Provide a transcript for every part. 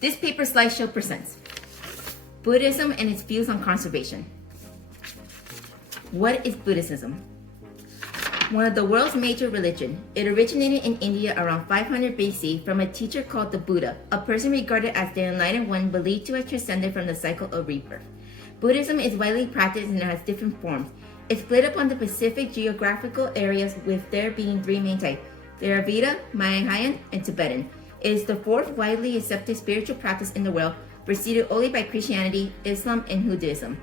This paper slideshow presents Buddhism and its views on conservation. What is Buddhism? One of the world's major religions. It originated in India around 500 BC from a teacher called the Buddha, a person regarded as the enlightened one believed to have transcended from the cycle of rebirth. Buddhism is widely practiced and has different forms. It's split up on the specific geographical areas, with there being three main types: Theravada, Mahayana, and Tibetan. It is the fourth widely accepted spiritual practice in the world, preceded only by Christianity, Islam, and Buddhism.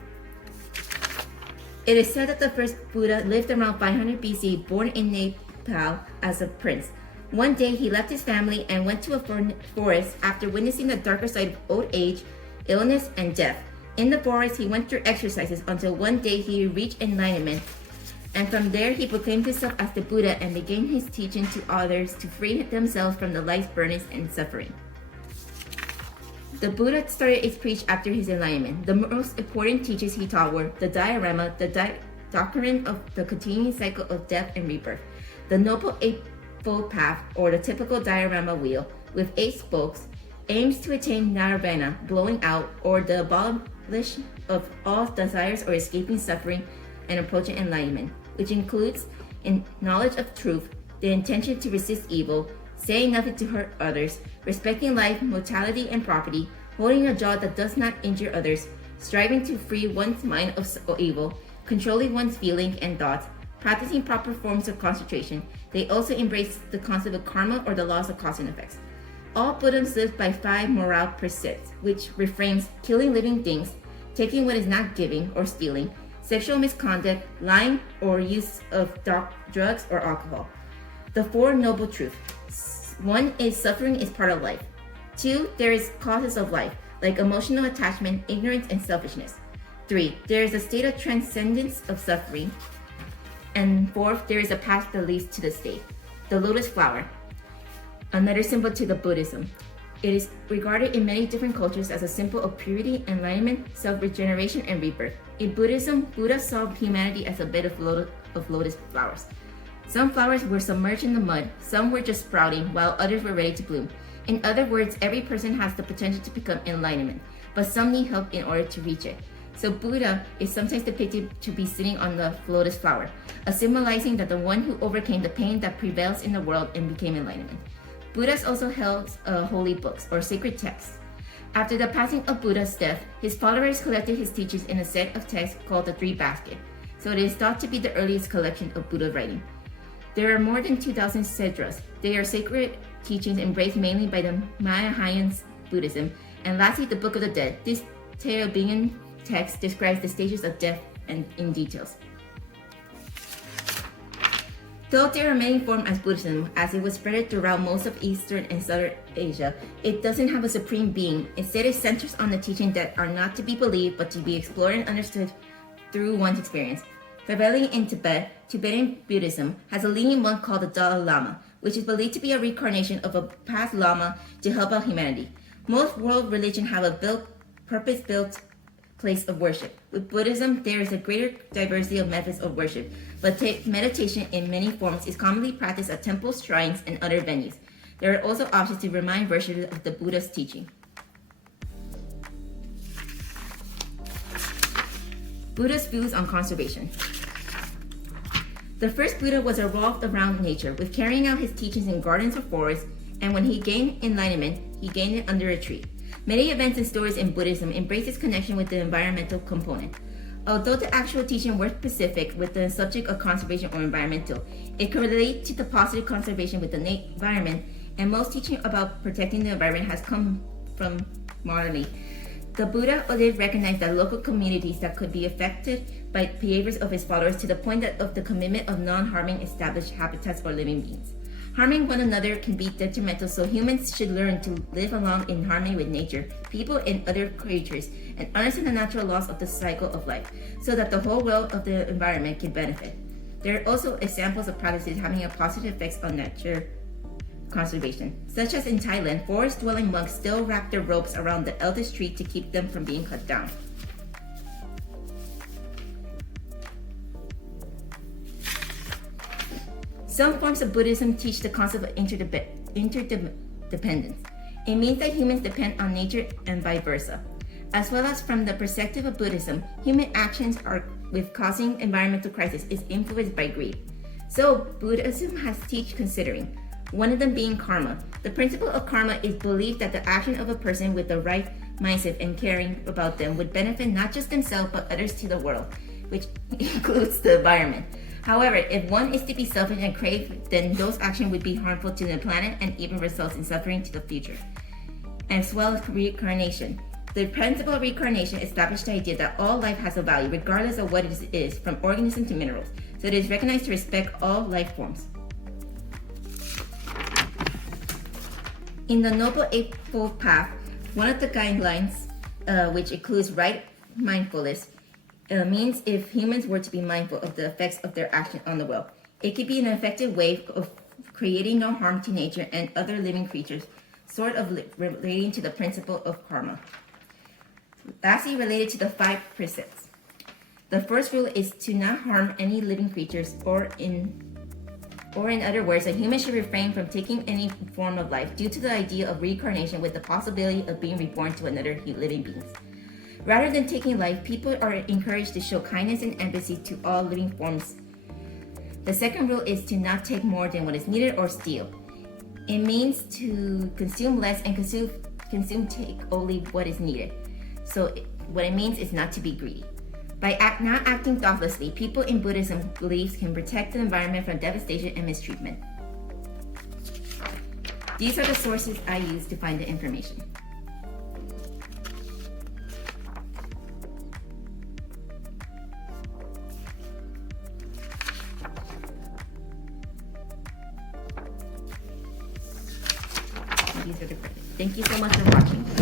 It is said that the first Buddha lived around 500 BC, born in Nepal as a prince. One day he left his family and went to a forest after witnessing the darker side of old age, illness, and death. In the forest, he went through exercises until one day he reached enlightenment, and from there he proclaimed himself as the Buddha and began his teaching to others to free themselves from the life's burdens and suffering. The Buddha started his preach after his enlightenment. The most important teachings he taught were the Dharma, the doctrine of the continuing cycle of death and rebirth, the Noble Eightfold Path, or the typical diorama wheel with 8 spokes, aims to attain nirvana, blowing out, or the abolition of all desires or escaping suffering and approaching enlightenment, which includes in knowledge of truth, the intention to resist evil, saying nothing to hurt others, respecting life, mortality, and property, holding a jaw that does not injure others, striving to free one's mind of evil, controlling one's feelings and thoughts, practicing proper forms of concentration. They also embrace the concept of karma, or the laws of cause and effects. All Buddhism lives by 5 moral precepts, which refrains killing living things, taking what is not giving or stealing, sexual misconduct, lying, or use of drugs or alcohol. The 4 noble truths. 1 is suffering is part of life. 2, there is causes of life, like emotional attachment, ignorance, and selfishness. 3, there is a state of transcendence of suffering. And 4, there is a path that leads to the state. The lotus flower, another symbol to the Buddhism. It is regarded in many different cultures as a symbol of purity, enlightenment, self-regeneration, and rebirth. In Buddhism, Buddha saw humanity as a bed of lotus flowers. Some flowers were submerged in the mud, some were just sprouting, while others were ready to bloom. In other words, every person has the potential to become enlightenment, but some need help in order to reach it. So Buddha is sometimes depicted to be sitting on the lotus flower, symbolizing that the one who overcame the pain that prevails in the world and became enlightenment. Buddha also held holy books, or sacred texts. After the passing of Buddha's death, his followers collected his teachings in a set of texts called the Three Baskets, so it is thought to be the earliest collection of Buddha writing. There are more than 2,000 sutras. They are sacred teachings embraced mainly by the Mahayana Buddhism. And lastly, the Book of the Dead. This Theravada text describes the stages of death and in details. Though there are many forms as Buddhism, as it was spread throughout most of Eastern and Southern Asia, it doesn't have a supreme being. Instead, it centers on the teachings that are not to be believed, but to be explored and understood through one's experience. Prevailing in Tibet, Tibetan Buddhism has a leading monk called the Dalai Lama, which is believed to be a reincarnation of a past Lama to help out humanity. Most world religions have a purpose-built place of worship. With Buddhism, there is a greater diversity of methods of worship, but meditation in many forms is commonly practiced at temples, shrines, and other venues. There are also options to remind worshippers of the Buddha's teaching. Buddha's views on conservation. The first Buddha was revolved around nature, with carrying out his teachings in gardens or forests, and when he gained enlightenment, he gained it under a tree. Many events and stories in Buddhism embrace its connection with the environmental component. Although the actual teaching were specific with the subject of conservation or environmental, it can relate to the positive conservation with the environment, and most teaching about protecting the environment has come from modernly. The Buddha did recognize that local communities that could be affected by behaviors of his followers to the point of the commitment of non-harming established habitats or living beings. Harming one another can be detrimental, so humans should learn to live along in harmony with nature, people, and other creatures, and understand the natural laws of the cycle of life, so that the whole world of the environment can benefit. There are also examples of practices having a positive effects on nature conservation, such as in Thailand, forest-dwelling monks still wrap their ropes around the eldest tree to keep them from being cut down. Some forms of Buddhism teach the concept of interdependence. It means that humans depend on nature and vice versa. As well as from the perspective of Buddhism, human actions are with causing environmental crisis is influenced by greed. So Buddhism has teach considering, one of them being karma. The principle of karma is belief that the action of a person with the right mindset and caring about them would benefit not just themselves but others to the world, which includes the environment. However, if one is to be selfish and crave, then those actions would be harmful to the planet and even results in suffering to the future. As well as reincarnation. The principle of reincarnation established the idea that all life has a value, regardless of what it is, from organisms to minerals. So it is recognized to respect all life forms. In the Noble Eightfold Path, one of the guidelines, which includes right mindfulness, means if humans were to be mindful of the effects of their action on the world, it could be an effective way of creating no harm to nature and other living creatures, sort of relating to the principle of karma. Lastly, related to the 5 precepts. The first rule is to not harm any living creatures, or in other words, a human should refrain from taking any form of life due to the idea of reincarnation with the possibility of being reborn to another living being. Rather than taking life, people are encouraged to show kindness and empathy to all living forms. The second rule is to not take more than what is needed or steal. It means to consume less and consume take only what is needed. So what it means is not to be greedy. By not acting thoughtlessly, people in Buddhism beliefs can protect the environment from devastation and mistreatment. These are the sources I use to find the information. These are the credits. Thank you so much for watching.